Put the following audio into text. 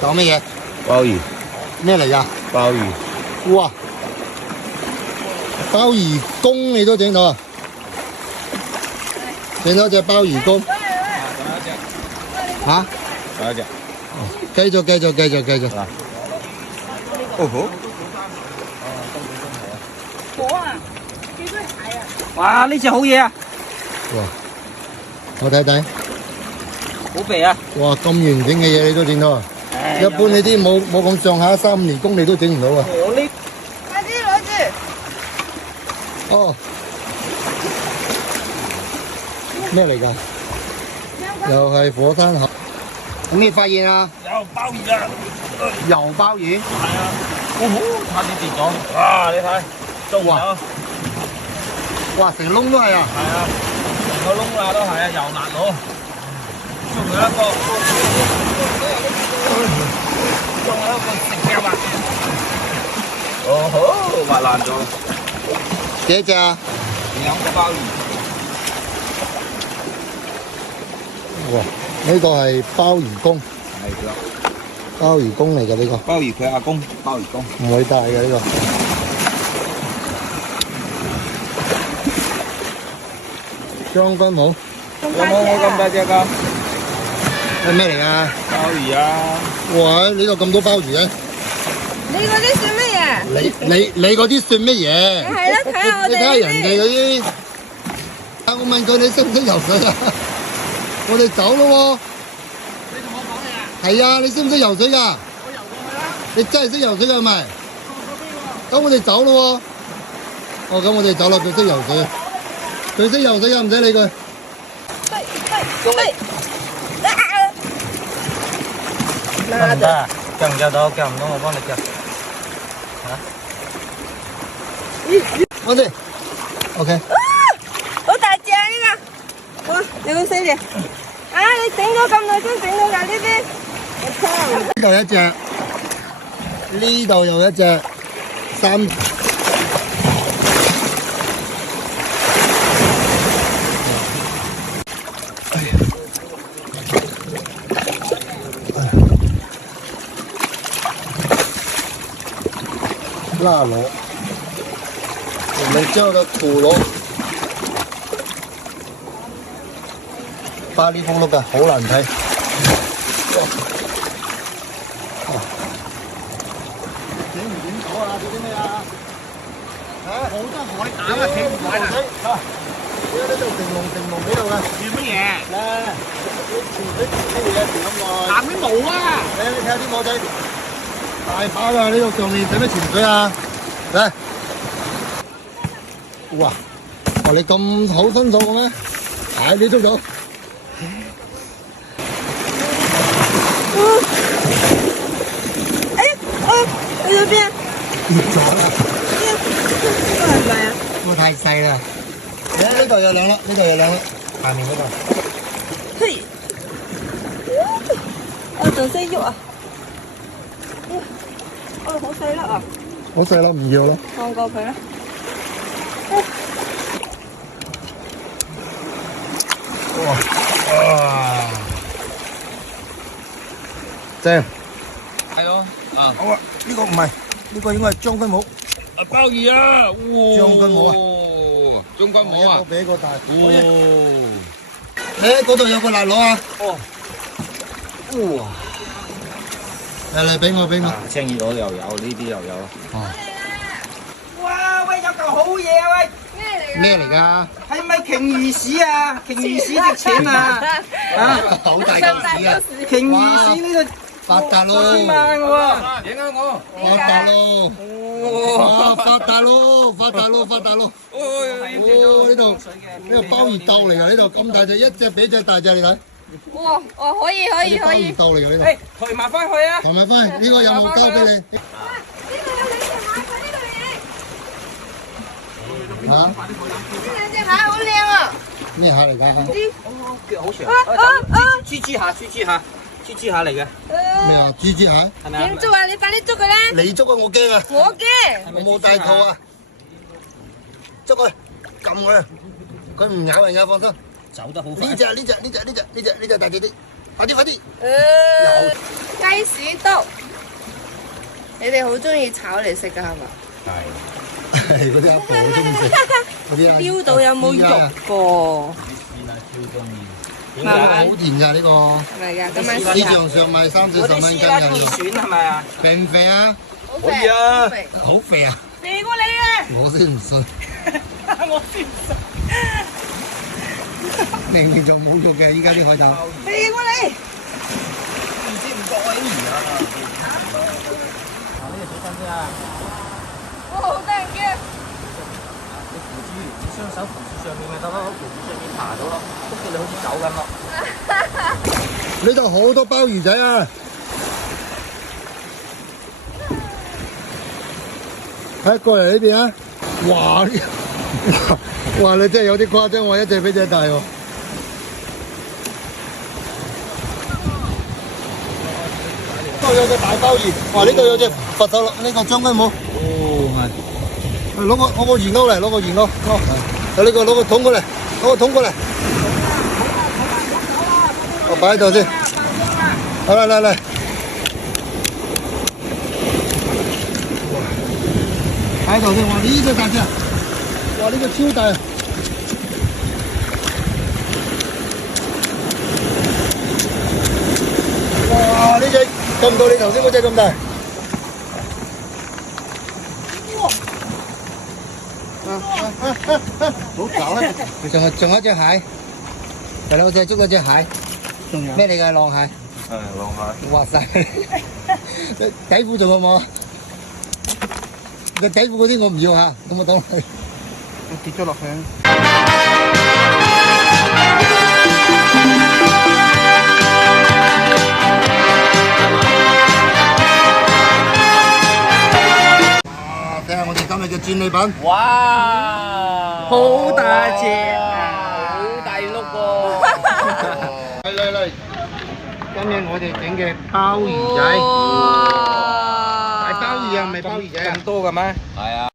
搞乜嘢？鮑魚咩嚟㗎？鮑魚，哇！鮑魚公你都整到啊？整到隻鮑魚公嚇？仲有一隻，繼續。哦好，哇！呢隻好嘢啊，哇！我睇睇，好肥啊！哇！咁完整嘅嘢你都整到啊？一般你啲冇咁上下3、5年工你都整唔到啊！我呢？快啲攞住！哦，咩嚟㗎？又係火山口。有咩發現啊？有鮑魚啊！油鮑魚。係啊！哦，差啲跌咗。哇！你睇，中咗。哇！成窿都係啊！係啊，成個窿啊都係啊，油辣佬。仲有一個，食腳啊！哦吼，滑爛咗。幾隻啊？兩個鮑魚。哇！呢個係鮑魚公，係啦，鮑魚公嚟㗎呢個，鮑魚佢阿公，鮑魚公，唔會大嘅呢個。將軍冇，有冇我咁大隻㗎？係咩嚟㗎？鮑魚啊！哇！呢度咁多鮑魚嘅，你嗰啲算乜嘢？你嗰啲算乜嘢？係啦，睇下我你睇下哋人哋嗰啲。啊！我問佢你識唔識游水啊？我哋走咯喎！你同我講嘢啊？係啊，你識唔識游水㗎？我游過去啦。你真係識游水㗎係咪？咁我哋走咯喎！哦，咁我哋走啦，佢識游水，佢識游水㗎，唔使理佢。對，得唔得啊？夾唔夾到？夾唔到我幫你夾。我哋 OK。好大隻啊呢個！哇，你好犀利！啊，你整咗咁耐先整到㗎呢啲，我操！呢度一隻，呢度又一隻，3。辣螺，我們叫的土螺，巴哩風碌嘅，好難睇。整唔整到啊？做啲咩啊？好多海膽啊，整唔埋啊！而家呢度成龍喺度嘅。要乜嘢？咧，啲潛水啲嘢潛咁耐。鹹啲毛啊！你睇下啲毛仔。大把㗎，呢度上面使咩潛水啊？嚟！哇！哇！你咁好身手嘅咩？係你捉到？哎呀，去咗邊啊？跌咗啦！呢個係咪啊？呢個太細啦。呢度有2粒，呢度有2粒，下面嗰度。嘿，我仲識喐啊！哦，好細粒啊！好細粒，唔要啦。放過佢啦。哇！正。係咯，啊，好啊，呢個唔係，呢個應該係將軍帽。啊鮑魚啊！將軍帽啊！將軍帽啊！一個比一個大。哦，誒，嗰度有個辣螺啊！哦，哇！嚟俾我俾我。青耳佬又有，呢啲又有。哇喂，有嚿好嘢啊喂！咩嚟㗎？係咪鯨魚屎啊？鯨魚屎值錢啊！啊，好大嚿屎啊！鯨魚屎呢度發達咯！ 10萬喎！影下我。發達咯！哇！發達咯！發達咯！發達咯！呢度鮑魚竇嚟㗎，呢度咁大隻，一隻比隻大隻，你睇。哇！哦，可以可以可以。鮑魚竇嚟㗎呢誒，抬埋翻去啊！度。係咪翻？呢個有冇交俾你？呢度有兩隻蟹，睇呢度嘢。嚇？呢兩隻蟹好靚啊！咩蟹嚟㗎？腳好長。豬豬下嚟嘅。咩啊？豬蟹？係咪啊？點捉啊？你快啲捉佢啦！你捉啊！我驚啊！我驚。我冇帶套啊！捉佢，撳佢，佢唔咬人㗎，放心。走得好快。呢隻大隻啲，快啲！雞屎刀，你哋好中意炒嚟食㗎係嘛？係嗰啲阿婆好中意食，嗰啲啊。標到有冇肉噃？好甜㗎呢個，係咪㗎？咁咪市場上賣30-40蚊斤嘅。選係咪啊？肥唔肥啊？好可以啊好肥好肥啊！肥過你啊！我先唔信，我先信。明明就冇肉嘅，依家啲海膽。肥過你。唔知唔覺我已經移啦。呢個小心啲啊！哇，好得人驚！你扶住，你雙手扶住上面咪得咯，扶住上面爬到咯，捉到你好似走咁咯。呢度好多鮑魚仔啊！睇過嚟呢邊啊！哇！你真係有啲誇張喎，一隻比隻大喎。呢度有隻大鮑魚，哇！呢度有隻佛手螺，呢個將軍冇。哦，係。攞個魚鈎嚟，攞個魚鈎。有呢個攞個桶過嚟，攞個桶過嚟。我擺喺度先。好嚟。擺喺度先，哇！呢隻大隻，哇！呢個超大。哇！呢隻咁到你頭先嗰隻咁大。好搞啊！仲有一隻蟹，係啦，我淨係捉咗隻蟹。咩嚟㗎？浪蟹。浪蟹。哇塞！底褲仲有冇？個底褲嗰啲我唔要嚇，咁我等佢。我跌咗落去。睇下我哋今日嘅戰利品。哇！好大隻啊！好大碌喎！嚟，今日我哋整嘅鮑魚仔，大鮑魚啊，唔係鮑魚仔啊。咁多嘅咩？係啊。